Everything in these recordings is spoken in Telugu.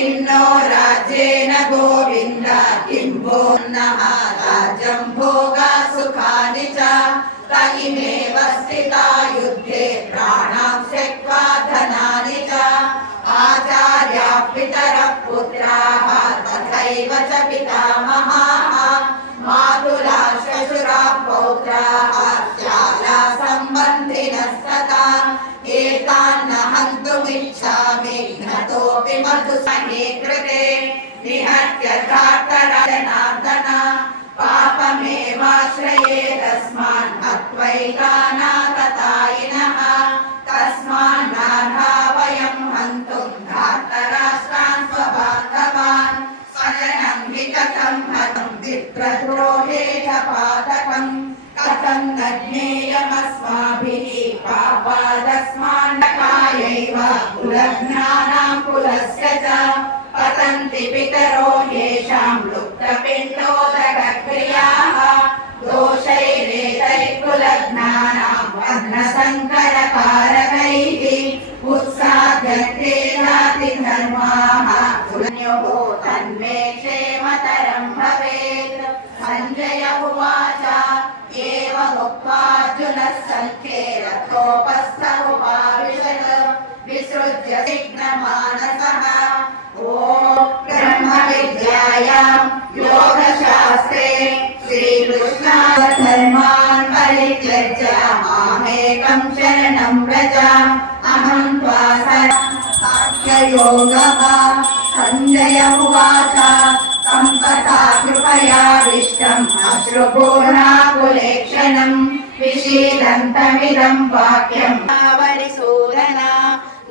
किन्नो राज्येन गोविन्द किं भोन्नः राज्यं भोगा सुखानि च त इमेव स्थिता युद्धे प्राणां त्यक्त्वा धनानि च आचार्याः पितरः पुत्राः तथैव च पितामहाः मातुलाः श्वशुराः पौत्राः श्यालाः सम्बन्धिनस्तथा एतान् न हन्तुमिच्छामि घ्नतोऽपि मधुसहे कृते निहत्य धार्तराजनार्दन पापमेवाश्रये तस्मान् हत्वैतानाततायिनः तस्मान्नार्हा वयं हन्तुं धार्तराष्ट्रान् स्वबान्धवान् स्वजनं हि कथं हतं विप्रद्रोहे च पातकम् कथं न ज्ञेयमस्माभिः पापादस्मान्नकायैव कुलघ्नानां कुलस्य च पतन्ति पितरो येषां लुप्तपिण्डोदकक्रियाः दोषैरेतैः कुलघ्नानां वर्णसङ्करकारकैः उत्साद्यन्ते जातिधर्माः कुलन्योः तन्मे क्षेमतरं भवेत्। सञ्जय उवाच एवमुक्त्वार्जुनः सङ्ख्ये रथोपस्थ उपाविशत् विसृज्य विघ्नमानसः ॐ ब्रह्मविद्यायां योगशास्त्रे श्रीकृष्णाधर्मान् परित्यज्य मामेकं शरणं व्रज अहं त्वा साङ्ख्ययोगः। सञ्जय उवाच तं तथा कृपयाविष्टम् अश्रुपूर्णाकुलेक्षणं विषीदन्तमिदं वाक्यम् आवरिसूदन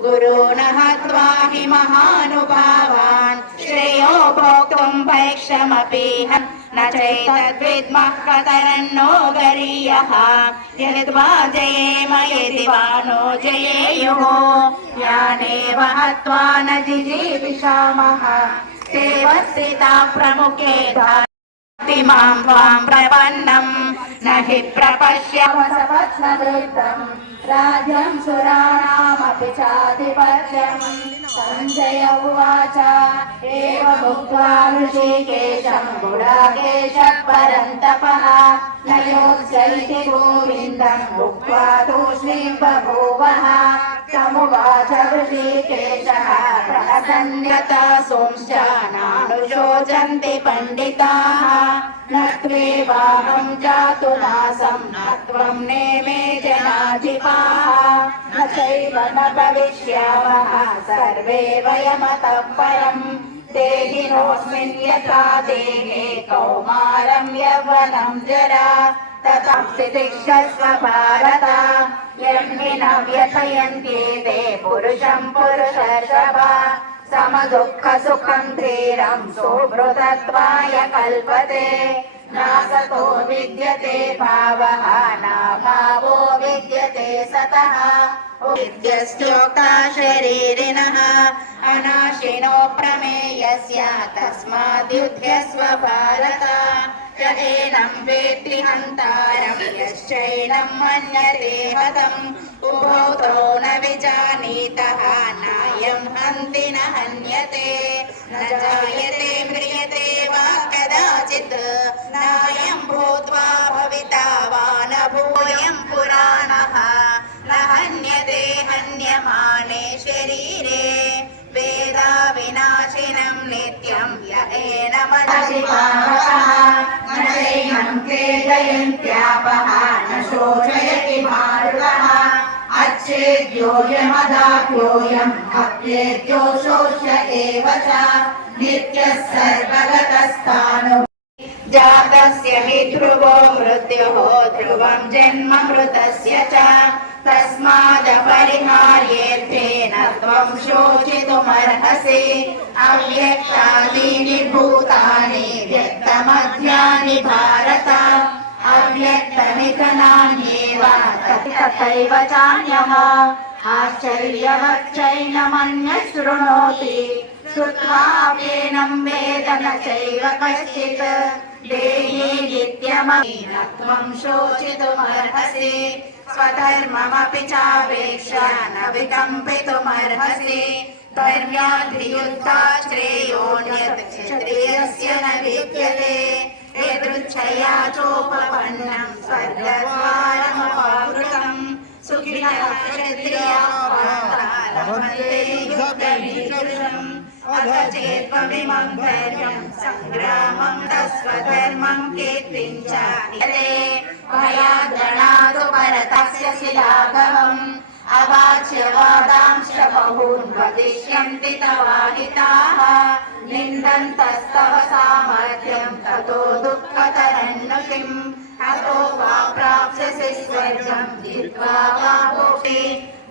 गुरून् हत्वा हि महानुभावान् श्रेयो भोक्तुं भैक्षमपीह न चैतद्विद्मः कतरन्नो गरीयः यद्वा जयेम यदि वा नो जयेयुः यानेव हत्वा न जिजीविषामः सेवस्थिता प्रमुखे मां त्वां प्रपन्नं न हि प्रपश्यवसवत्सदृष्टं राज्यं सुराणामपि चाधिपत्यम्। सञ्जय उवाच एवमुक्त्वा ऋषिकेशं गुडाकेशः परन्तपः न योत्स्यैति गोविन्दम् उक्त्वा तूष्णीं बभूवः। समुवाच ऋषिकेशः प्रसन्नता सोंश्च नानुशोचन्ति पण्डिताः न त्वेवाहं जातुनासं न त्वं नेमे जनाधिपाः न चैव न भविष्यामः सर्वे वयमतः परम् देहिनोऽस्मिन् यथा देहे कौमारं यौवनं जरा तथा स्थितिक्षस्व भारत यन्हि न व्यथयन्त्येते पुरुषं पुरुषर्षभ समदुःखसुखं धीरं सुहृदत्वाय कल्पते नासतो विद्यते भावः नाभावो विद्यते सतः विद्यस्योक्ता शरीरिणः अनाशिनो प्रमेयस्य तस्माद्युध्यस्व भारत य एनं वेत्ति हन्तारं यश्चैनं मन्यते हतम् उभौ तौ न विजानीतः नायं हन्ति न हन्यते न जायते म्रियते वा कदाचित् नायं भूत्वा भविता वा न भूयं पुराणः न हन्यते हन्यमाने शरीरे वेदा विनाशिनं नित्यं य एनमधिपावकः न चैनं क्लेदयन्त्यापः न शोषयति मारुतः अच्छेद्योऽयमदाह्योऽयम् अक्लेद्यो शोष्य एव च नित्यः सर्वगतस्थाणुः जातस्य हि ध्रुवो मृत्युः ध्रुवं जन्म मृतस्य च तस्मादपरिहार्येऽर्थे न त्वं शोचितुमर्हसि अव्यक्तादीनि भूतानि व्यक्तमध्यानि भारत अव्यक्तनिधनान्येव तथैव चान्यः आश्चर्यवच्चैनमन्यः शृणोति श्रुत्वाप्येनं वेद न चैव कश्चित् देहि नित्यमपि न त्वं शोचितुमर्हसि स्वधर्ममपि चावेक्ष्य न विकम्पितुमर्हसि कर्म्याद्रियुक्ता श्रेयोऽन्यत् क्षत्रियस्य न विद्यते यदृच्छया चोपपन्नं स्वर्गद्वारमपावृतम् सुखिनः क्षत्रियाः लभन्ते युद्धमीदृशम् अथ चेत्त्वमिमं धर्म्यं सङ्ग्रामं तस्वधर्मं कीर्तिं च हिते भयाद्गणादु परतस्य शिलागमम् अवाच्यवादांश्च बहून् वदिष्यन्ति तवाहिताः निन्दन्तस्तव सामर्थ्यं ततो दुःखतरन्न किम् अतो वा प्राप्स्यसि स्वर्गं जित्वा वा भोक्ति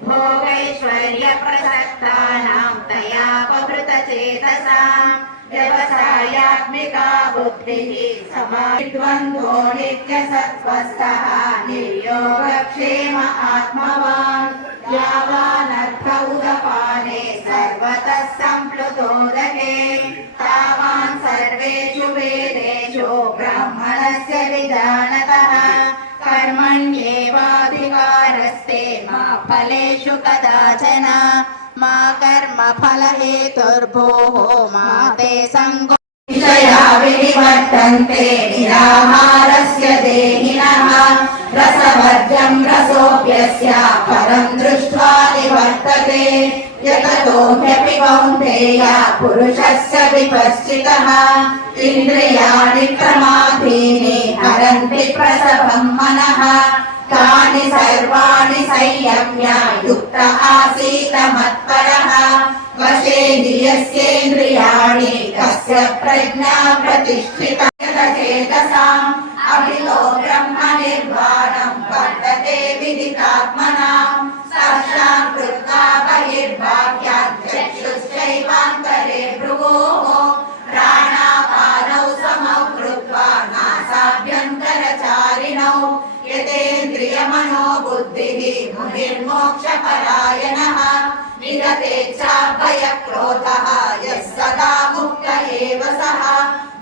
भोगैश्वर्यप्रसक्तानां तयापहृतचेतसां व्यवसायात्मिका बुद्धिः समाद्वन्द्वो नित्यसत्त्वस्थः निर्योगक्षेम आत्मवान् यावानर्थ उदपाने सर्वतः सम्प्लुतोदके तावान् सर्वेषु वेदेषु ब्राह्मणस्य विजानतः कर्मण्येवाधिकारस्ते मा फलेषु कदाचन मा कर्मफलहेतुर्भोः मा ते सङ्गो विषया विनिवर्तन्ते निराहारस्य देहिनः रसवर्जं रसोऽप्यस्य परं दृष्ट्वा निवर्तते यततो ह्यपि कौन्तेय पुरुषस्य विपश्चितः इन्द्रियाणि प्रमादीनि हरन्ति प्रसभं मनः तानि सर्वाणि संयम्य युक्त आसीत मत्परः वशे यस्येन्द्रियाणि तस्य प्रज्ञा प्रतिष्ठिता चेतसाम् अभितो ब्रह्मनिर्वाणं वर्तते विदितात्मनां साक्षात् कृत्वा बहिर्बाह्यात् चक्षुश्चैवान्तरे भ्रुवोः प्राणापानौ समौ कृत्वा नासाभ्यन्तरचारिणौ यतेन्द्रियमनो बुद्धिः मुनिर्मोक्षपरायणः निरतेच्छाभयक्रोधः यः सदा मुक्त एव सः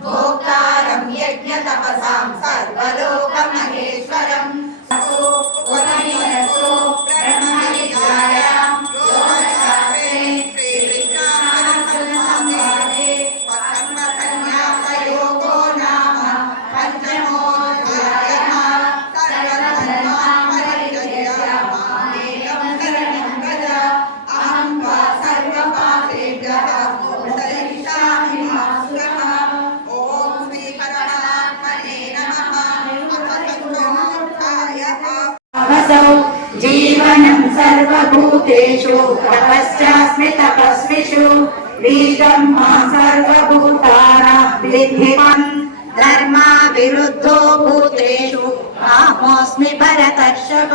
भोक्तारं यज्ञतपसां सर्वलोकमहेश्वरम् मनसो ब्रह्मविद्यायां योगशास्त्रे श्रीकृष्णार्जुनसंवादे कर्मसन्न्यासयोगो नाम पञ्चमोऽध्यायः सर्वधर्मान् परित्यज्य मामेकं शरणं व्रज अहं त्वा सर्वपापेभ्यः मोक्षयिष्यामि मा शुचः। ॐ श्री परमात्मने नमः। जीवनं सर्वभूतेषु तपश्चास्मि तपस्विषु बीजं मां सर्वभूतानां विद्धि मां धर्मा विरुद्धो भूतेषु अहमोऽस्मि भरतर्षभ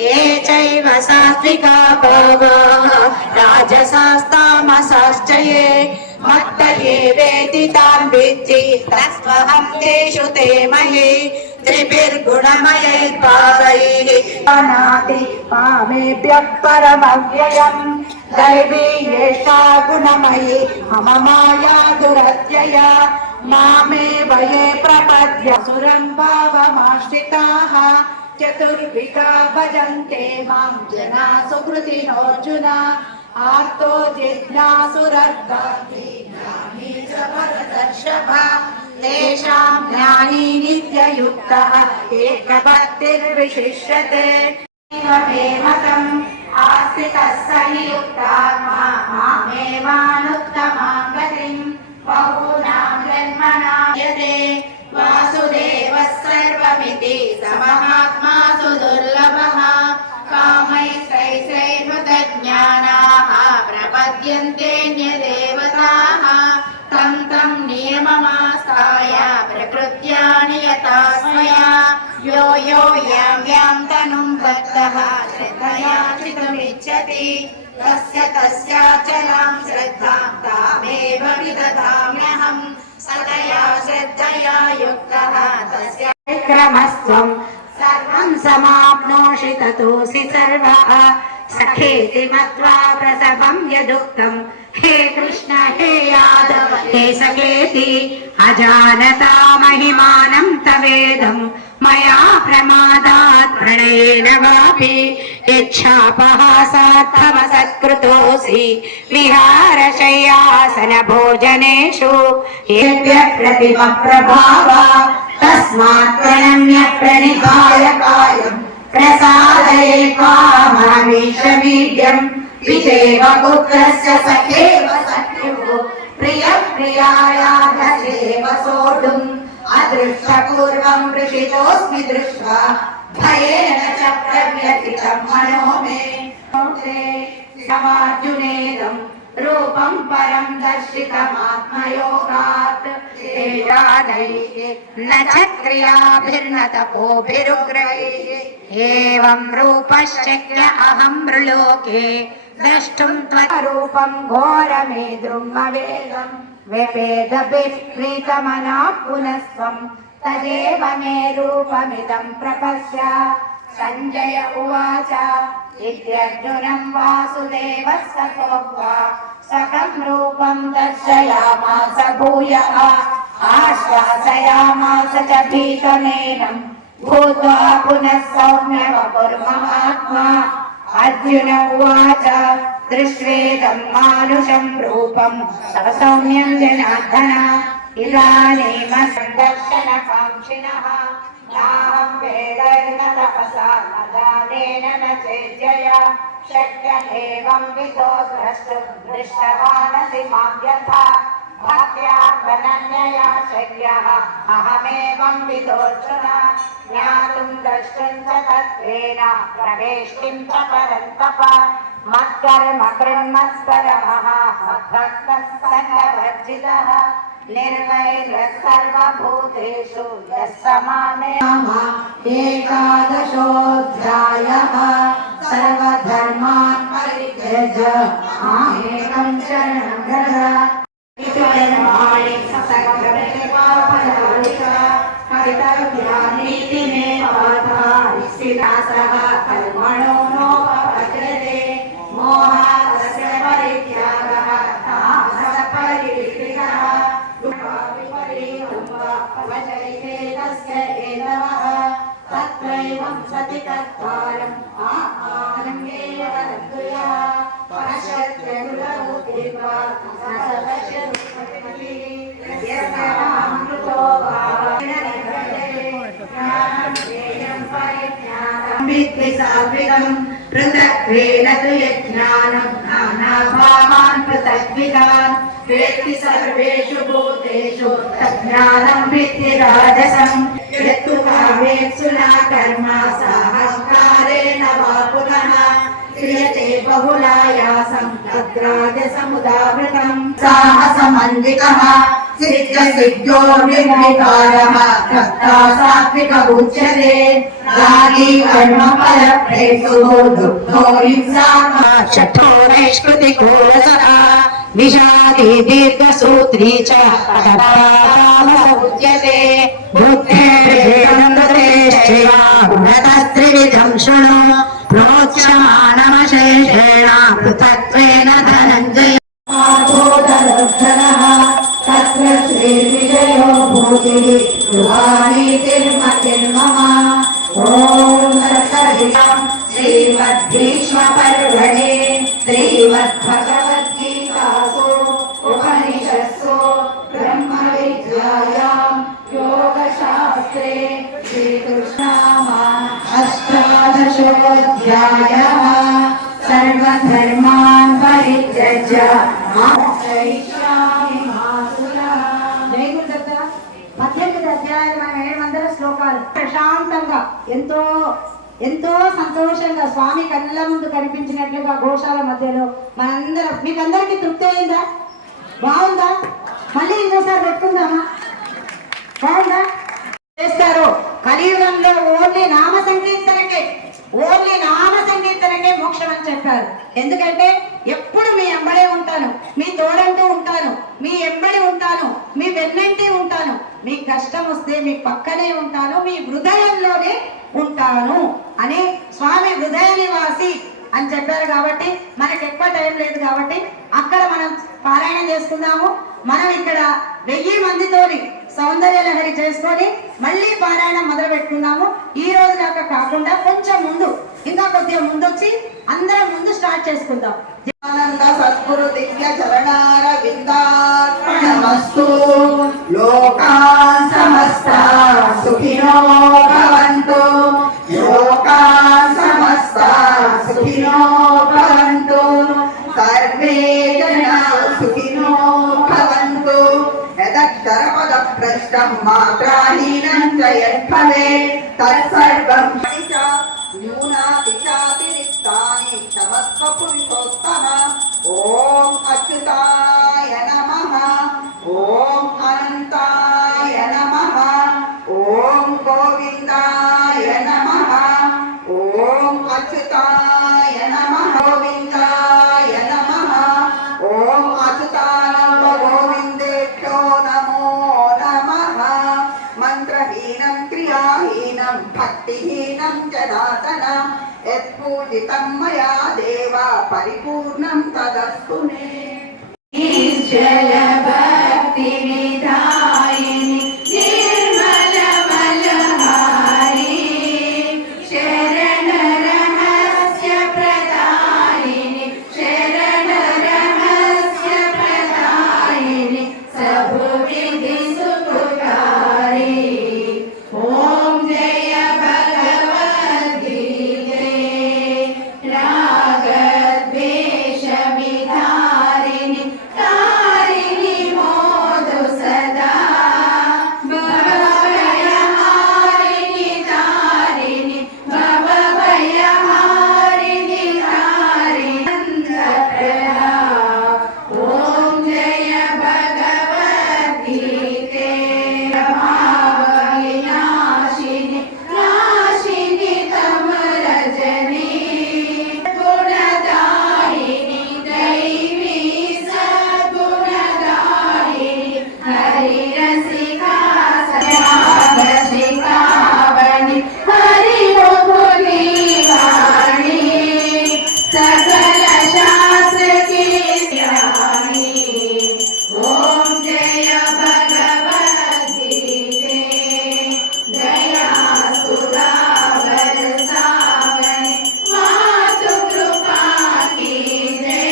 ये चैव सात्विका भावाः राजसास्तामसाश्च ये मत्त ये वेति तान् विद्धि तस्त्वहं तेषु ते महि त्रिभिर्गुणमयैर्भावैः अनाति मामेभ्यः परमव्ययम् दैवी एषा गुणमयी मम माया दुरत्यया मामेव ये प्रपद्यसुरं भावमाश्रिताः चतुर्विधा भजन्ते मां जना सुकृतिनोऽर्जुन आर्तो जिज्ञासुरर्गान्ति ज्ञानी च भरतर्षभ तेषां ज्ञानी नित्ययुक्तः एकभक्तिर्विशिष्यते मे मतम् आस्तिकः स हि युक्तात्मा मामेवानुत्तमां गतिं बहूनां जन्मनां यते वासुदेवः सर्वमिति स महात्मा सुदुर्लभः कामैस्तैस्तैर्हृतज्ञानाः प्रपद्यन्तेऽन्यदेवताः तं तं नियममास्ताय प्रकृत्या नियता स्वया यो यो यां यां तनुं भक्तः श्रद्धया चितुमिच्छति तस्य तस्याचलां श्रद्धां तामेव विदधाम्यहं सतया श्रद्धया युक्तः तस्य विक्रमस्त्वं सर्वं समाप्नोषि ततोऽसि सर्वः सखेति मत्वा प्रसवं यदुक्तं हे कृष्ण हे यादव हे सखेति अजानता महिमानं तवेदं मया प्रमादात् प्रणयेन वापि यच्छापहासार्थमसत्कृतोऽसि विहारशय्यासन भोजनेषु येभ्य प्रतिमप्रभावा तस्मात् प्रणम्य प्रणिधाय कायम् प्रसादये काममीशमीड्यम् पितेव पुत्रस्य सखेव सख्युः प्रियः प्रियायाधसेव सोढुम् अदृष्टपूर्वं वृषितोऽस्मि दृष्ट्वा भयेन च प्रव्यथितं मनो मे अर्जुनेदं रूपं परं दर्शितमात्मयोगात् तेजादैः न च क्रियाभिर्न तपोभिरुग्रैः एवं रूपश्चक्य अहं मृलोके द्रष्टुं त्वरूपं घोरमेद्रुमवेदम् व्यपेदभिः प्रीतमनाः पुनस्त्वं तदेव मे रूपमिदं प्रपश्य सञ्जय उवाच इत्यर्जुनं वासुदेवः सखोक्त्वा सकं रूपं दर्शयामास भूयः आश्वासयामास च भीतमेनं भूत्वा पुनः सौम्यवपुर्महात्मा अर्जुन उवाच दृष्ट्वेदं मानुषं रूपं तव सौम्यं जनार्दन इदानीमसन्दर्शनकाङ्क्षिणः नाहं वेदैर्न तपसा न दानेन न चेज्यया शक्य एवं विधो द्रष्टुं दृष्टवानसि मां यथा भक्त्या त्वनन्यया शक्यः अहमेवं विधोऽर्जुन ज्ञातुं द्रष्टुं च तत्त्वेन प्रवेष्टिं च परन्तप मत्कर्म कृन्मत्परमः मद्भक्तः सङ्गवर्जितः निर्वैरः सर्वभूतेषु यः स मामेति एकादशोऽध्यायः सर्वधर्मान् परित्यज्य मामेकं शरणं व्रज हरितव्यानीति मे पाथा स्थिरासः कर्मणो नोपपद्यते मोहास्य परित्यागः तामसः परिविकृतः विपरीतस्य एतवः तत्रैवं सति तत्कालम् आत्मानम् एव तद्गुह्यः पश्यत्य कुलबुद्धिर्वा पृथक्त्वेन तु यज्ञानं नानाभावान् पृथग्विधान् वेत्ति सर्वेषु भूतेषु तज्ज्ञानं विद्धि राजसं यत्तु कामेषु न कर्म साहस्कारेण वा पुनः क्रियते बहुलायासं तद्राजसमुदावृतं साहसमन्वितः सिद्धसिद्धो निर्विकारः कर्ता सात्विक उच्यते रागी कर्मफलप्रेषु दुःखो हिंसात्मा शठो नैष्कृतिको रसः विषादी दीर्घसूत्री च तामस उच्यते बुद्धेर्भेदन्तेश्चैव गुणतस्त्रिविधं शृणु प्रोच्यमानमशेषेण पृथक्त्वेन धनञ्जय तत्र श्रीविजयो भूतिः गृहाणीतिर्मतिर्मम ॐ तत्सदितं श्रीमद्भीष्मपर्वणे श्रीमद्भगवद्गीतासु उपनिषत्सु ब्रह्मविद्यायां योगशास्त्रे श्रीकृष्णामा अष्टादशोऽध्यायः सर्वधर्मान् परित्यज्य శ్లోకాలు ప్రశాంతంగా ఎంతో ఎంతో సంతోషంగా స్వామి కళ్ళ ముందు కనిపించినట్లుగా ఘోషాల మధ్యలో మనందరం మీకందరికీ తృప్తి అయిందా? బాగుందా? మళ్ళీ ఇంకోసారి పెట్టుకుందామా? బాగుందా? చేస్తారు కలియుగంలో ఓన్లీ నామ సంకీర్తనకే మోక్షం అని చెప్పారు. ఎందుకంటే ఎప్పుడు మీ ఎంబడే ఉంటాను, మీ తోడంటూ ఉంటాను, మీ ఎంబడి ఉంటాను, మీ వెన్నంటే ఉంటాను, మీ కష్టం వస్తే మీ పక్కనే ఉంటాను, మీ హృదయంలోనే ఉంటాను అని స్వామి హృదయ నివాసి అని చెప్పారు. కాబట్టి మనకి ఎక్కువ టైం లేదు కాబట్టి అక్కడ మనం పారాయణం చేసుకుందాము. మనం ఇక్కడ 1000 మందితోని సౌందర్య లహరి చేసుకొని మళ్ళీ పారాయణం మొదలు పెట్టుకుందాము. ఈ రోజు దాకా కాకుండా కొంచెం ముందు, ఇంకా కొద్దిగా ముందు వచ్చి అందరం ముందు స్టార్ట్ చేసుకుందాం. ఆనంద సద్గురు దివ్య చరణార విందార్పణమస్తు. లోకా సమస్తా సుఖినో భవంతు. లోకా సమస్తా సుఖినో భవంతు. సర్వే జనా సుఖినో భవంతు. యదక్షరపద భ్రష్టం మాత్రాహీనం చ యద్భవేత్ తత్సర్వం న్యూనాతిచాతిరిక్తాని క్షమస్వ పురుషోత్తమ. ఓం అచ్యుతాయ నమః. ఓం అనంతాయ నమః. ఓం గోవిందాయ నమః. ఓం అచ్యుతాయ నమః. గోవిందాయ నమః. ఓం అచ్యుతానంద గోవిందేభ్యో నమో నమః. మంత్రహీనం క్రియాహీనం భక్తిహీనం జనార్దన యత్పూజితం మయా దేవ పరిపూర్ణం తదస్తు మే. నిశ్చల భక్తి విధాయిని నిర్మల బలహారి శరణ రహస్య ప్రదాయిని శరణ రహస్య ప్రదాయిని సభు విధి సుఖకారి. ఓం జయ భగవద్గీతే రాగద్వేష విధారిణి కారిణి మోదు సదా భవభయహారిణి తారిణి భవభయహారిణి తారిణి అంతఃప్రదా. ఓం జయ భగవద్గీతే వినాశిని నాశిని తమరజని గుణదాయిని దైవీ సద్గుణదాయిని హరిరసికా సత్యాగశిఖావణి హరిముఖుని వాణి సకల శాస్త్ర కీర్తి. ఓం జయ భగవద్గీతే దయా సుధా బరసావని మాతు కృపా కీ జై.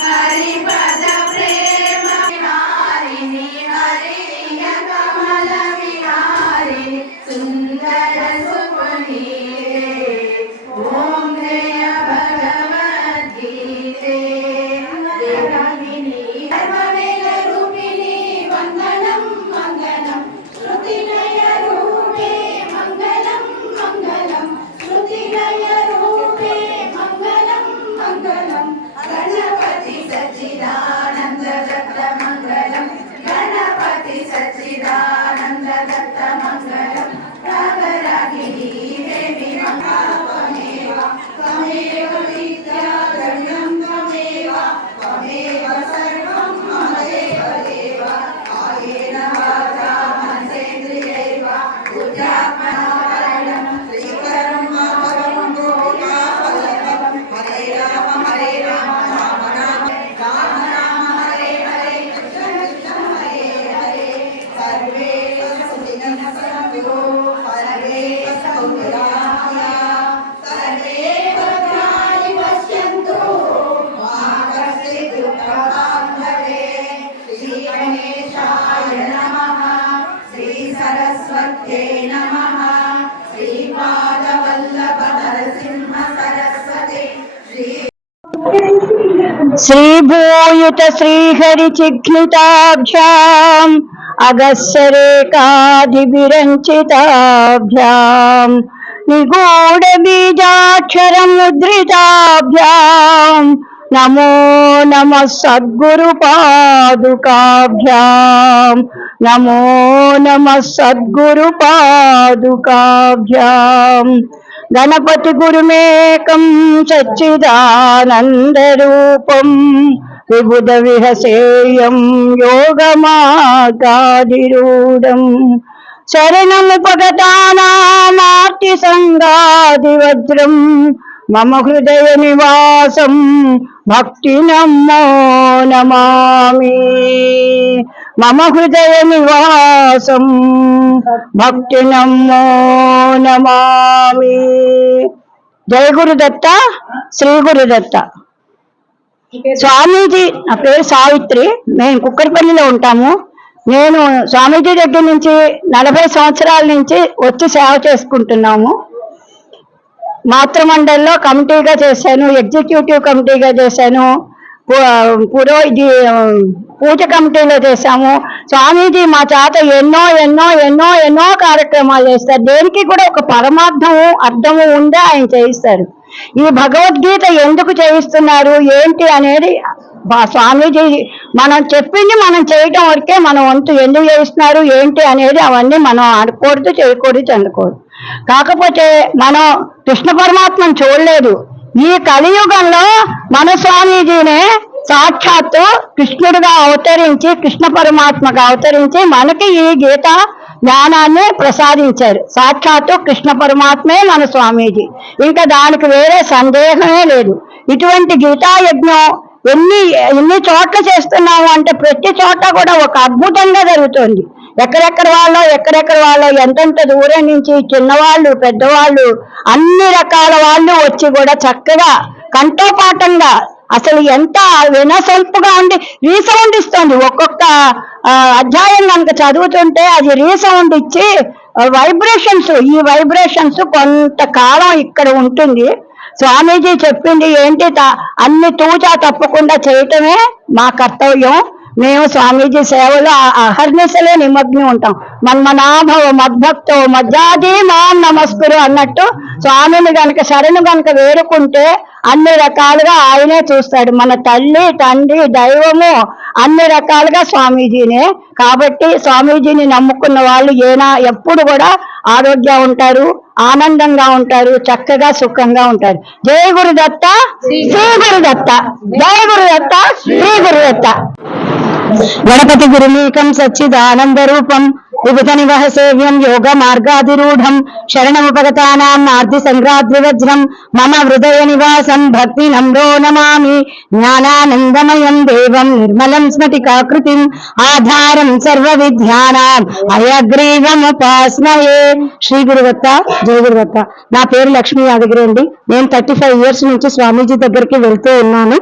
హరిపద ప్రేమ విహారిణి హరియ కమల విహారిణి సుందర సుపునీరే. ఓం జయ భగవద్గీతే దేవాంగిని సర్వవేద రూపిణి వందనం మంగళం శృతిలయ రూపే మంగళం మంగళం శృతిలయ రూపే మంగళం మంగళం గణపతి సచ్చిదానంద దత్త మంగళం గణపతి సచ్చిదానంద దత్త మంగళం రాగరాగిణీ దేవి మంగళమేవ త్వమేవ విద్యా ద్రవ్యం త్వమేవ త్వమేవ సర్వం మమదేవ దేవ కాయేన వాచా మనసేంద్రియైవ బుద్ధ్యాత్మనా శ్రీకరం మాధవం గోపికావల్లభం. హరే రామ రామ రామ రామ రామ హరే హరే కృష్ణ కృష్ణ హరే హరే. సర్వే సుఖినః సంతు సర్వే సౌఖ్యాయ సర్వే భద్రాణి పశ్యంతు మా కశ్చిత్ దుఃఖభాగ్ భవేత్. శ్రీ గణేశాయ నమః. శ్రీ సరస్వత్యై నమః. శ్రీపాదవల్లభ నరసింహ సరస్వతి శ్రీ శ్రీభూయుత శ్రీహరిచిఘ్నితాభ్యాం అగస్సరేకాధివిరంచితాభ్యాం నిగూఢ బీజాక్షరముద్రితాభ్యాం నమో నమః సద్గురు పాదుకాభ్యాం నమో నమః సద్గురు పాదుకాభ్యాం. గణపతి గురుమేకం సచ్చిదానందరూపం విబుధ విహసేయం యోగమాగాధిరూఢం శరణముపగతానామార్తి సంగాదివజ్రం మమ హృదయ నివాసం భక్తి నమో నమామి. మమ హృదయ నివాసం భక్తి నమో నమామి. జయ గురుదత్త, శ్రీ గురుదత్త. స్వామీజీ, నా పేరు సావిత్రి, మేము కుక్కరపల్లిలో ఉంటాము. నేను స్వామీజీ దగ్గర నుంచి 40 సంవత్సరాల నుంచి వచ్చి సేవ చేసుకుంటున్నాము. మాతృమండలిలో కమిటీగా చేశాను, ఎగ్జిక్యూటివ్ కమిటీగా చేశాను, పూజ కమిటీలో చేశాము. స్వామీజీ మా చేత ఎన్నో ఎన్నో ఎన్నో ఎన్నో కార్యక్రమాలు చేస్తారు. దేనికి కూడా ఒక అర్థము ఉండే ఆయన చేయిస్తారు. ఈ భగవద్గీత ఎందుకు చేయిస్తున్నారు ఏంటి అనేది స్వామీజీ మనం చెప్పింది మనం చేయటం వరకే మన వంతు. ఎందుకు చేయిస్తున్నారు ఏంటి అనేది అవన్నీ మనం ఆడకూడదు, చేయకూడదు, చెందకూడదు. కాకపోతే మనం కృష్ణ పరమాత్మను చూడలేదు. ఈ కలియుగంలో మన స్వామీజీనే సాక్షాత్తు కృష్ణుడిగా అవతరించి, కృష్ణ పరమాత్మగా అవతరించి మనకి ఈ గీత జ్ఞానాన్ని ప్రసాదించారు. సాక్షాత్తు కృష్ణ పరమాత్మే మన స్వామీజీ, ఇంకా దానికి వేరే సందేహమే లేదు. ఇటువంటి గీతా యజ్ఞం ఎన్ని చోట్ల చేస్తున్నాము అంటే ప్రతి చోట కూడా ఒక అద్భుతంగా జరుగుతుంది. ఎక్కడెక్కడి వాళ్ళో ఎంతెంత దూరం నుంచి చిన్నవాళ్ళు, పెద్దవాళ్ళు, అన్ని రకాల వాళ్ళు వచ్చి కూడా చక్కగా కంఠోపాఠంగా, అసలు ఎంత వినసొంపుగా ఉండి రీసౌండ్ ఇస్తుంది. ఒక్కొక్క అధ్యాయం కనుక చదువుతుంటే అది రీసౌండ్ ఇచ్చి ఈ వైబ్రేషన్స్ కొంతకాలం ఇక్కడ ఉంటుంది. స్వామీజీ చెప్పింది ఏంటి, అన్ని తూచా తప్పకుండా చేయటమే మా కర్తవ్యం. మేము స్వామీజీ సేవలో అహర్నిశలే నిమగ్నం ఉంటాం. మన్మనాభవ మద్భక్తో మధ్యాది మాం నమస్కురు అన్నట్టు స్వామిని గనక శరణు గనక వేడుకుంటే అన్ని రకాలుగా ఆయనే చూస్తాడు. మన తల్లి, తండ్రి, దైవము అన్ని రకాలుగా స్వామీజీనే. కాబట్టి స్వామీజీని నమ్ముకున్న వాళ్ళు ఎప్పుడు కూడా ఆరోగ్యంగా ఉంటారు, ఆనందంగా ఉంటారు, చక్కగా సుఖంగా ఉంటారు. జయ గురుదత్త, శ్రీ గురుదత్త. జయ గురుదత్త, శ్రీ గురుదత్త. గణపతి గురుమీకం సచ్చిదానంద రూపం విభుత నివహ సేవ్యం యోగ మార్గాధిరూఢం శరణముపగతానాం ఆర్తి సంగ్రాద్రివజ్రం మమ హృదయ నివాసం భక్తి నమ్రో నమామి జ్ఞానానందమయం దేవం నిర్మలం స్మటికాకృతిం ఆధారం సర్వ విద్యానాం అయగ్రీవముపాస్మయే. శ్రీ గురుదత్త, జయ గురుదత్త. నా పేరు లక్ష్మీ యాదగిరి అండి. నేను 35 years నుంచి స్వామీజీ దగ్గరికి వెళ్తూ ఉన్నాను.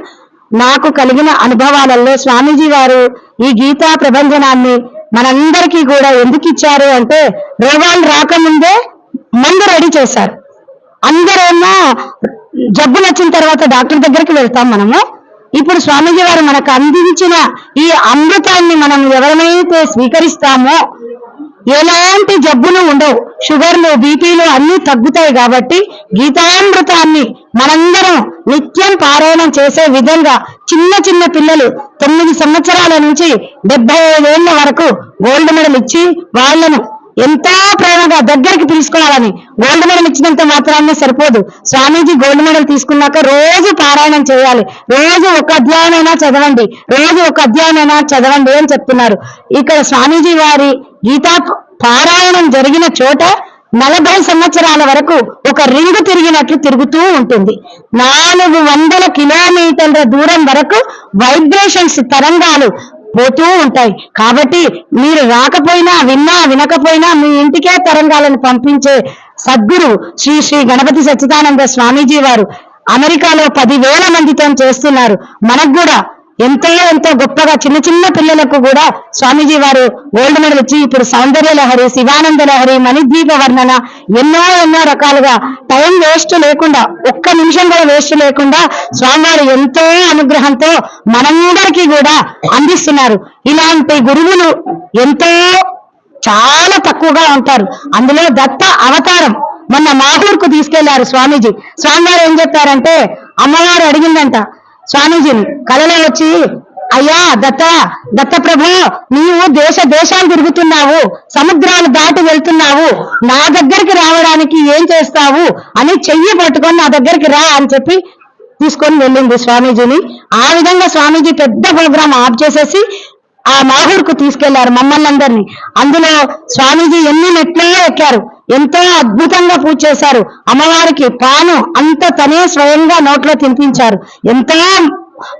నాకు కలిగిన అనుభవాలలో స్వామీజీ వారు ఈ గీతా ప్రబంధనాన్ని మనందరికీ కూడా ఎందుకు ఇచ్చారు అంటే, రోగాలు రాకముందే మందు రెడీ చేశారు. అందరేమో జబ్బులు వచ్చిన తర్వాత డాక్టర్ దగ్గరికి వెళ్తాం మనము. ఇప్పుడు స్వామీజీ వారు మనకు అందించిన ఈ అమృతాన్ని మనం ఎవరైతే స్వీకరిస్తామో ఎలాంటి జబ్బులు ఉండవు, షుగర్లు, బీపీలు అన్ని తగ్గుతాయి. కాబట్టి గీతామృతాన్ని మనందరం నిత్యం పారాయణం చేసే విధంగా చిన్న చిన్న పిల్లలు 9 సంవత్సరాల నుంచి 75 ఏళ్ల వరకు గోల్డ్ మెడల్ ఇచ్చి వాళ్ళను ఎంతో ప్రేమగా దగ్గరికి తీసుకోవాలని. గోల్డ్ మెడల్ ఇచ్చినంత మాత్రాన్ని సరిపోదు. స్వామీజీ గోల్డ్ మెడల్ తీసుకున్నాక రోజు పారాయణం చేయాలి. రోజు ఒక అధ్యాయమైనా చదవండి అని చెప్తున్నారు. ఇక్కడ స్వామీజీ వారి గీతా పారాయణం జరిగిన చోట 40 సంవత్సరాల వరకు ఒక రింగు తిరిగినట్లు తిరుగుతూ ఉంటుంది. 400 కిలోమీటర్ల దూరం వరకు వైబ్రేషన్స్, తరంగాలు పోతూ ఉంటాయి. కాబట్టి మీరు రాకపోయినా, వినకపోయినా మీ ఇంటికే తరంగాలను పంపించే సద్గురు శ్రీ శ్రీ గణపతి సచ్చిదానంద స్వామీజీ వారు అమెరికాలో 10,000 మందితో చేస్తున్నారు. మనకు కూడా ఎంతో గొప్పగా చిన్న చిన్న పిల్లలకు కూడా స్వామీజీ వారు గోల్డ్ మెడల్ ఇచ్చి ఇప్పుడు సౌందర్య లహరి, శివానంద లహరి, మణిద్వీప వర్ణన ఎన్నో రకాలుగా టైం వేస్ట్ లేకుండా, ఒక్క నిమిషం కూడా వేస్ట్ లేకుండా స్వామివారు ఎంతో అనుగ్రహంతో మనందరికీ కూడా అందిస్తున్నారు. ఇలాంటి గురువులు చాలా తక్కువగా ఉంటారు. అందులో దత్త అవతారం మొన్న మాహూర్కు తీసుకెళ్లారు స్వామీజీ. స్వామివారు ఏం చెప్పారంటే, అమ్మవారు అడిగిందంట స్వామీజీని కలలో వచ్చి, అయ్యా దత్త ప్రభు, నీవు దేశాలు తిరుగుతున్నావు, సముద్రాలు దాటి వెళ్తున్నావు, నా దగ్గరికి రావడానికి ఏం చేస్తావు అని చెయ్యి పట్టుకొని నా దగ్గరికి రా అని చెప్పి తీసుకొని వెళ్ళింది స్వామీజీని. ఆ విధంగా స్వామీజీ పెద్ద ప్రోగ్రాం ఆఫ్ చేసేసి ఆ మాహూర్కు తీసుకెళ్లారు మమ్మల్ని అందరినీ. అందులో స్వామీజీ ఎన్ని మెట్లే ఎక్కారు, ఎంతో అద్భుతంగా పూజ చేశారు. అమ్మవారికి పాను అంత తనే స్వయంగా నోట్లో తినిపించారు. ఎంతో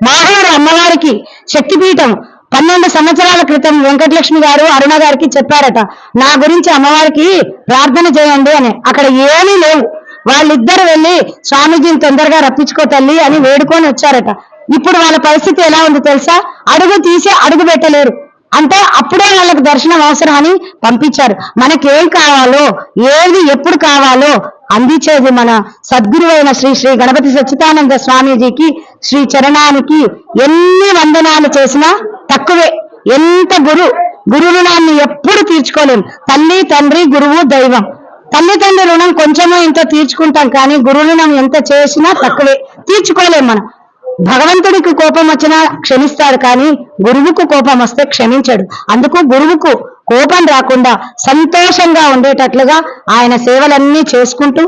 మాహూరు అమ్మవారికి శక్తిపీఠం. 12 సంవత్సరాల క్రితం వెంకటలక్ష్మి గారు అరుణ గారికి చెప్పారట, నా గురించి అమ్మవారికి ప్రార్థన చేయండి అని. అక్కడ ఏమీ లేవు. వాళ్ళిద్దరు వెళ్ళి స్వామీజీని తొందరగా రప్పించుకో తల్లి అని వేడుకొని వచ్చారట. ఇప్పుడు వాళ్ళ పరిస్థితి ఎలా ఉంది తెలుసా? అడుగు తీసి అడుగు పెట్టలేరు. అంటే అప్పుడే వాళ్ళకి దర్శనం అవసరం అని పంపించారు. మనకేం కావాలో, ఏది ఎప్పుడు కావాలో అందించేది మన సద్గురువైన శ్రీ శ్రీ గణపతి సచ్చిదానంద స్వామీజీకి, శ్రీ చరణానికి ఎన్ని వందనాలు చేసినా తక్కువే. ఎంత గురు రుణాన్ని ఎప్పుడు తీర్చుకోలేం. తల్లి, తండ్రి, గురువు, దైవం. తల్లి తండ్రి రుణం కొంచెమో ఇంత తీర్చుకుంటాం, కానీ గురు రుణం ఎంత చేసినా తక్కువే, తీర్చుకోలేం మనం. భగవంతుడికి కోపం వచ్చినా క్షమిస్తాడు, కానీ గురువుకు కోపం వస్తే క్షమించాడు. అందుకు గురువుకు కోపం రాకుండా సంతోషంగా ఉండేటట్లుగా ఆయన సేవలన్నీ చేసుకుంటూ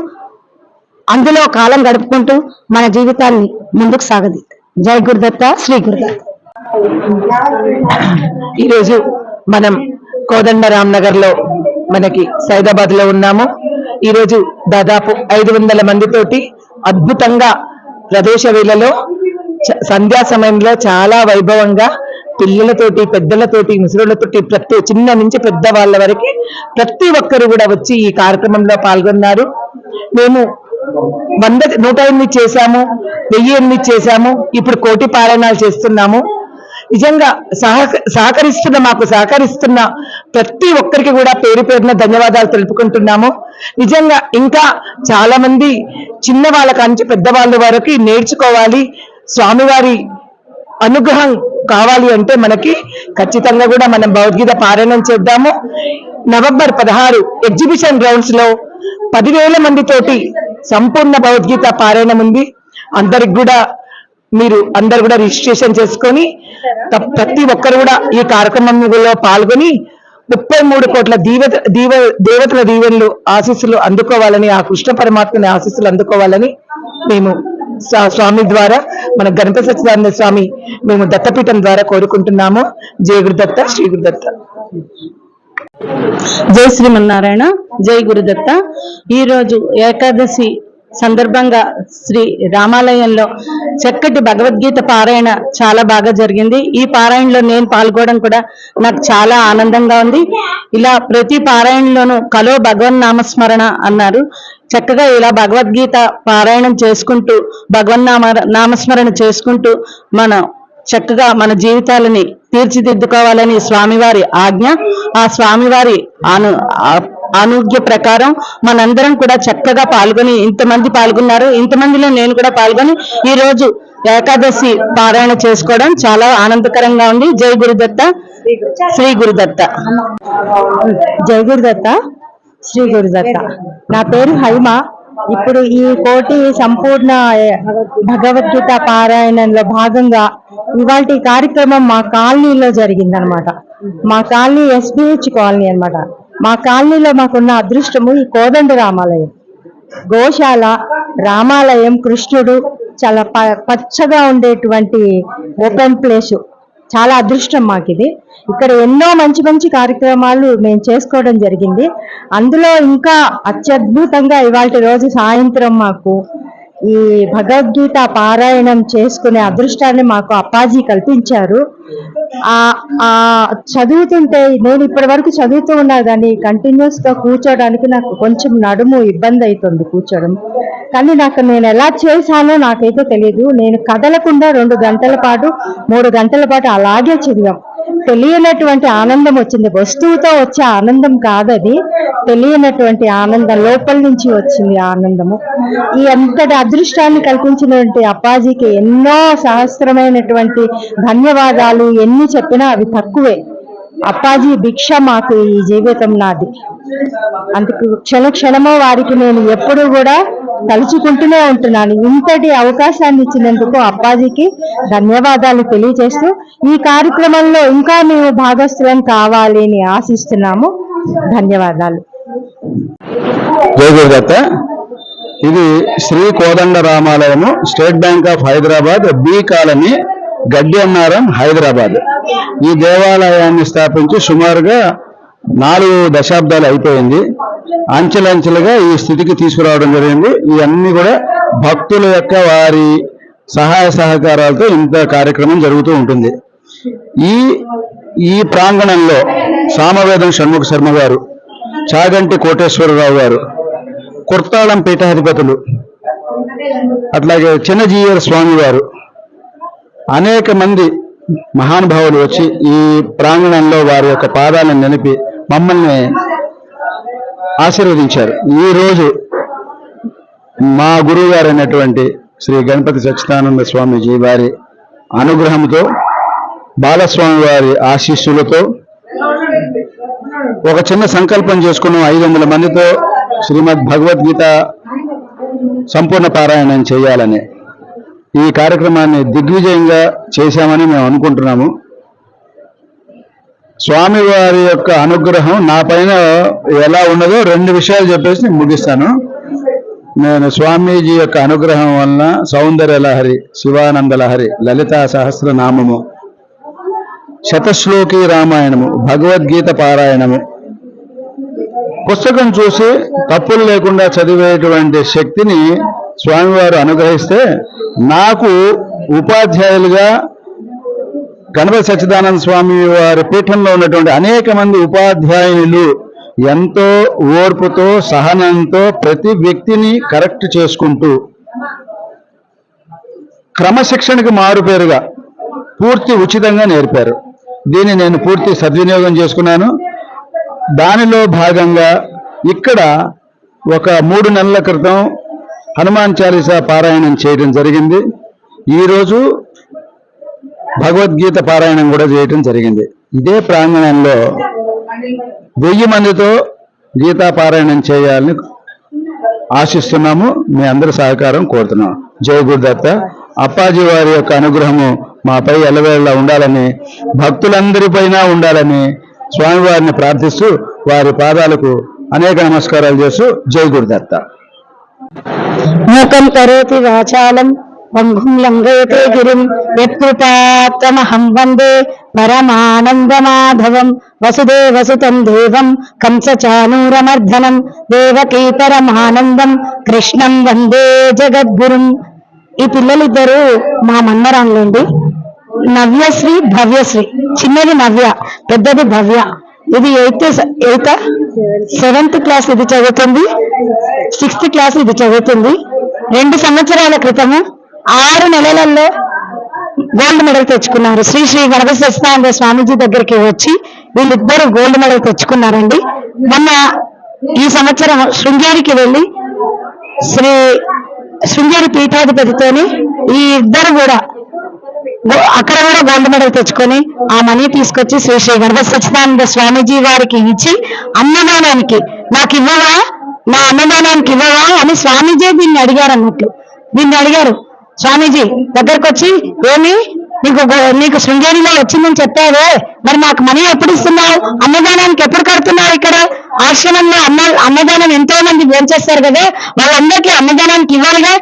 అందులో కాలం గడుపుకుంటూ మన జీవితాన్ని ముందుకు సాగది. జై గురుదత్త, శ్రీ గురుదత్త. ఈరోజు మనం కోదండరామ్ నగర్ లో మనకి సైదాబాద్ లో ఉన్నాము. ఈరోజు దాదాపు 500 మందితోటి అద్భుతంగా ప్రదోష వేళలో సంధ్యా సమయంలో చాలా వైభవంగా పిల్లలతోటి, పెద్దలతోటి, ముసలులతోటి, ప్రతి చిన్న నుంచి పెద్ద వాళ్ళ వరకు ప్రతి ఒక్కరు కూడా వచ్చి ఈ కార్యక్రమంలో పాల్గొన్నారు. మేము 108 చేశాము, 1008 చేశాము, ఇప్పుడు 1,000 పారాయణాలు చేస్తున్నాము. నిజంగా మాకు సహకరిస్తున్న ప్రతి ఒక్కరికి కూడా పేరు పేరున ధన్యవాదాలు తెలుపుకుంటున్నాము. నిజంగా ఇంకా చాలా మంది చిన్న వాళ్ళ కాంచి పెద్దవాళ్ళ వరకు నేర్చుకోవాలి, స్వామివారి అనుగ్రహం కావాలి అంటే మనకి ఖచ్చితంగా కూడా మనం భగవద్గీత పారాయణం చేద్దాము. నవంబర్ 16 ఎగ్జిబిషన్ గ్రౌండ్స్ లో 10,000 మందితోటి సంపూర్ణ భగవద్గీత పారాయణం ఉంది. అందరికి కూడా అందరు కూడా రిజిస్ట్రేషన్ చేసుకొని ప్రతి ఒక్కరు కూడా ఈ కార్యక్రమంలో పాల్గొని 33 కోట్ల దేవతల దీవెనలు, ఆశీస్సులు అందుకోవాలని, ఆ కృష్ణ పరమాత్మని ఆశీస్సులు అందుకోవాలని మేము స్వామి ద్వారా, మన గణపతి సచ్చిదానంద స్వామి మేము దత్తపీఠం ద్వారా కోరుకుంటున్నాము. జై గురుదత్త, శ్రీ గురుదత్త. జై శ్రీమన్నారాయణ, జై గురుదత్త. ఈరోజు ఏకాదశి సందర్భంగా శ్రీ రామాలయంలో చక్కటి భగవద్గీత పారాయణ చాలా బాగా జరిగింది. ఈ పారాయణలో నేను పాల్గొనడం కూడా నాకు చాలా ఆనందంగా ఉంది. ఇలా ప్రతి పారాయణలోనూ కలో భగవన్ నామస్మరణ అన్నారు. చక్కగా ఇలా భగవద్గీత పారాయణం చేసుకుంటూ నామస్మరణ చేసుకుంటూ మనం చక్కగా మన జీవితాలని తీర్చిదిద్దుకోవాలని స్వామివారి ఆజ్ఞ. ఆ స్వామివారి ఆనుజ్ఞ ప్రకారం మనందరం కూడా చక్కగా పాల్గొని, ఇంతమంది పాల్గొన్నారు, ఇంతమందిలో నేను కూడా పాల్గొని ఈ రోజు ఏకాదశి పారాయణ చేసుకోవడం చాలా ఆనందకరంగా ఉంది. జై గురుదత్త, శ్రీ గురుదత్త. జై గురుదత్త, శ్రీ గురుదత్త. నా పేరు హైమ. ఇప్పుడు ఈ 1,000 సంపూర్ణ భగవద్గీత పారాయణంలో భాగంగా ఇవాళ కార్యక్రమం మా కాలనీలో జరిగిందనమాట. మా కాలనీ SBH కాలనీ అనమాట. మా కాలనీలో మాకున్న అదృష్టము ఈ కోదండ రామాలయం, గోశాల, రామాలయం, కృష్ణుడు, చాలా పచ్చగా ఉండేటువంటి ఓపెన్ ప్లేసు. చాలా అదృష్టం మాకిది. ఇక్కడ ఎన్నో మంచి మంచి కార్యక్రమాలు మేము చేసుకోవడం జరిగింది. అందులో ఇంకా అత్యద్భుతంగా ఇవాళ రోజు సాయంత్రం మాకు ఈ భగవద్గీత పారాయణం చేసుకునే అదృష్టాన్ని మాకు అప్పాజీ కల్పించారు. చదువుతుంటే నేను ఇప్పటి వరకు చదువుతూ ఉన్నా కానీ కంటిన్యూస్ గా కూర్చోడానికి నాకు కొంచెం నడుము ఇబ్బంది అవుతుంది కూర్చోవడం. కానీ నేను ఎలా చేశానో నాకైతే తెలియదు. నేను కదలకుండా 2 గంటల పాటు 3 గంటల పాటు అలాగే చదివాం. తెలియనటువంటి ఆనందం వచ్చింది. వస్తువుతో వచ్చే ఆనందం కాదది, తెలియనటువంటి ఆనందం లోపల నుంచి వచ్చింది ఆనందము. ఈ అంతటి అదృష్టాన్ని కల్పించినటువంటి అప్పాజీకి ఎన్నో సహస్రమైనటువంటి ధన్యవాదాలు. ఎన్ని చెప్పినా అవి తక్కువే. అప్పాజీ భిక్ష మాకు ఈ జీవితం నాది. అందుకు క్షణమో వారికి నేను ఎప్పుడూ కూడా తలుచుకుంటూనే ఉంటున్నాను. ఇంతటి అవకాశాన్ని ఇచ్చినందుకు అప్పాజీకి ధన్యవాదాలు తెలియజేస్తూ ఈ కార్యక్రమంలో ఇంకా మేము భాగస్థులం కావాలి అని ఆశిస్తున్నాము. ధన్యవాదాలు. జై గురుదత్త. ఇది శ్రీ కోదండ రామాలయము, state bank of Hyderabad, B colony, Gaddi Annaram, Hyderabad. ఈ దేవాలయాన్ని స్థాపించి సుమారుగా 4 దశాబ్దాలు అయిపోయింది. అంచెలంచెలుగా ఈ స్థితికి తీసుకురావడం జరిగింది. ఇవన్నీ కూడా భక్తుల యొక్క వారి సహాయ సహకారాలతో ఇంత కార్యక్రమం జరుగుతూ ఉంటుంది. ఈ ప్రాంగణంలో సామవేదం షణ్ముఖ శర్మ గారు, చాగంటి కోటేశ్వరరావు గారు, కుర్తాళం పీఠాధిపతులు, అట్లాగే చిన్నజీయర్ స్వామి వారు, అనేక మంది మహానుభావులు వచ్చి ఈ ప్రాంగణంలో వారి యొక్క పాదాలను నిలిపి మమ్మల్ని ఆశీర్వదించారు. ఈరోజు మా గురువు గారు అయినటువంటి శ్రీ గణపతి సచ్చిదానంద స్వామీజీ వారి అనుగ్రహంతో, బాలస్వామి వారి ఆశీస్సులతో ఒక చిన్న సంకల్పం చేసుకున్నాం. 500 మందితో శ్రీమద్ భగవద్గీత సంపూర్ణ పారాయణం చేయాలని. ఈ కార్యక్రమాన్ని దిగ్విజయంగా చేశామని మేము అనుకుంటున్నాము. స్వామి వారి యొక్క అనుగ్రహం నా పైన ఎలా ఉన్నదో 2 విషయాలు చెప్పేసి నేను ముగిస్తాను. నేను స్వామీజీ యొక్క అనుగ్రహం వలన సౌందర్య లహరి, శివానంద లహరి, లలితా సహస్రనామము, శతశ్లోకి రామాయణము, భగవద్గీత పారాయణము, పుస్తకం చూసి తప్పులు లేకుండా చదివేటువంటి శక్తిని స్వామివారు అనుగ్రహిస్తే, నాకు ఉపాధ్యాయులుగా గణపతి సచ్చిదానంద స్వామి వారి పీఠంలో ఉన్నటువంటి అనేక మంది ఉపాధ్యాయులు ఎంతో ఓర్పుతో, సహనంతో ప్రతి వ్యక్తిని కరెక్ట్ చేసుకుంటూ క్రమశిక్షణకు మారుపేరుగా పూర్తి ఉచితంగా నేర్పారు. దీన్ని నేను పూర్తి సద్వినియోగం చేసుకున్నాను. దానిలో భాగంగా ఇక్కడ ఒక 3 నెలల క్రితం హనుమాన్ చాలీసా పారాయణం చేయడం జరిగింది. ఈరోజు భగవద్గీత పారాయణం కూడా చేయడం జరిగింది. ఇదే ప్రాంగణంలో 1000 మందితో గీతా పారాయణం చేయాలని ఆశిస్తున్నాము. మీ అందరి సహకారం కోరుతున్నాం. జై గురుదత్త. అప్పాజీ వారి యొక్క అనుగ్రహము మాపై ఎల్లవేళలా ఉండాలని, భక్తులందరిపైన ఉండాలని స్వామివారిని ప్రార్థిస్తూ వారి పాదాలకు అనేక నమస్కారాలు చేస్తూ జై గురుదత్త. మూకం కరోతి వాచాలం పంగుం లంఘయతే గిరిం యత్కృపాత్తమహం వందే పరమానందమాధవం వసుదేవసుతం దేవం కంసచానూరమర్ధనం దేవకీ పరమానందం కృష్ణం వందే జగద్గురుం. ఈ పిల్లలిద్దరూ మా మన్మరాన్లండి. నవ్యశ్రీ, భవ్యశ్రీ. చిన్నది నవ్య, పెద్దది భవ్య. ఇది 7th క్లాస్ ఇది చదువుతుంది, 6th క్లాస్ ఇది చదువుతుంది. 2 సంవత్సరాల క్రితము 6 నెలలలో గోల్డ్ మెడల్ తెచ్చుకున్నారు. శ్రీ శ్రీ గణపతి సచ్చిదానంద స్వామీజీ దగ్గరికి వచ్చి వీళ్ళిద్దరూ గోల్డ్ మెడల్ తెచ్చుకున్నారండి. మొన్న ఈ సంవత్సరం శృంగేరికి వెళ్ళి శృంగేరి పీఠాధిపతితోని ఈ ఇద్దరు కూడా అక్కడ కూడా గోల్డ్ మెడల్ తెచ్చుకొని ఆ మనీ తీసుకొచ్చి శ్రీ శ్రీ గణపతి సచ్చిదానంద స్వామీజీ వారికి ఇచ్చి, అన్నదానానికి నాకు ఇవ్వవా, నా అన్నదానానికి ఇవ్వవా అని స్వామీజీ దీన్ని అడిగారు అన్నట్లు. దీన్ని అడిగారు స్వామీజీ దగ్గరకు వచ్చి, ఏమి నీకు శృంగేరిలో వచ్చిందని చెప్పావే, మరి నాకు మనీ ఎప్పుడు ఇస్తున్నావు, అన్నదానానికి ఎప్పుడు కడుతున్నావు, ఇక్కడ ఆశ్రమంలో అన్నదానం ఎంతో మంది భోంచేస్తారు కదా, వాళ్ళందరికీ అన్నదానానికి ఇవ్వాలిగా,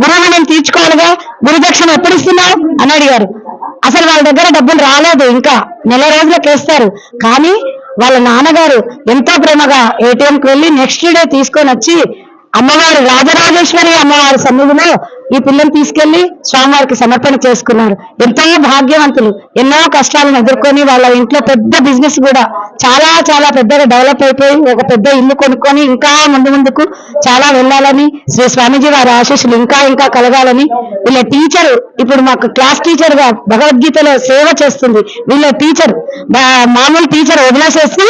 గురువులను తీర్చుకోవాలిగా, గురుదక్షిణ ఎప్పుడు ఇస్తున్నావు అని అడిగారు. అసలు వాళ్ళ దగ్గర డబ్బులు రాలేదు, ఇంకా నెల రోజులకు వేస్తారు. కానీ వాళ్ళ నాన్నగారు ఎంతో ప్రేమగా ATMకి వెళ్ళి నెక్స్ట్ డే తీసుకొని వచ్చి అమ్మవారు రాజరాజేశ్వరి అమ్మవారి సన్నిధిలో ఈ పిల్లని తీసుకెళ్లి స్వామివారికి సమర్పణ చేసుకున్నారు. ఎంతో భాగ్యవంతులు. ఎన్నో కష్టాలను ఎదుర్కొని వాళ్ళ ఇంట్లో పెద్ద బిజినెస్ కూడా చాలా చాలా పెద్దగా డెవలప్ అయిపోయి ఒక పెద్ద ఇల్లు కొనుక్కొని ఇంకా ముందుకు చాలా వెళ్ళాలని, శ్రీ స్వామీజీ వారి ఆశీస్సులు ఇంకా ఇంకా కలగాలని. వీళ్ళ టీచర్ ఇప్పుడు మాకు క్లాస్ టీచర్ గా భగవద్గీతలో సేవ చేస్తుంది. వీళ్ళ టీచర్ మామూలు టీచర్ వదిలేసేసి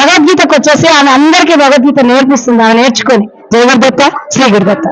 భగవద్గీతకు వచ్చేసి ఆమె అందరికీ భగవద్గీత నేర్పిస్తుంది. ఆమె నేర్చుకొని. జై గురుదత్త, శ్రీ గురుదత్త.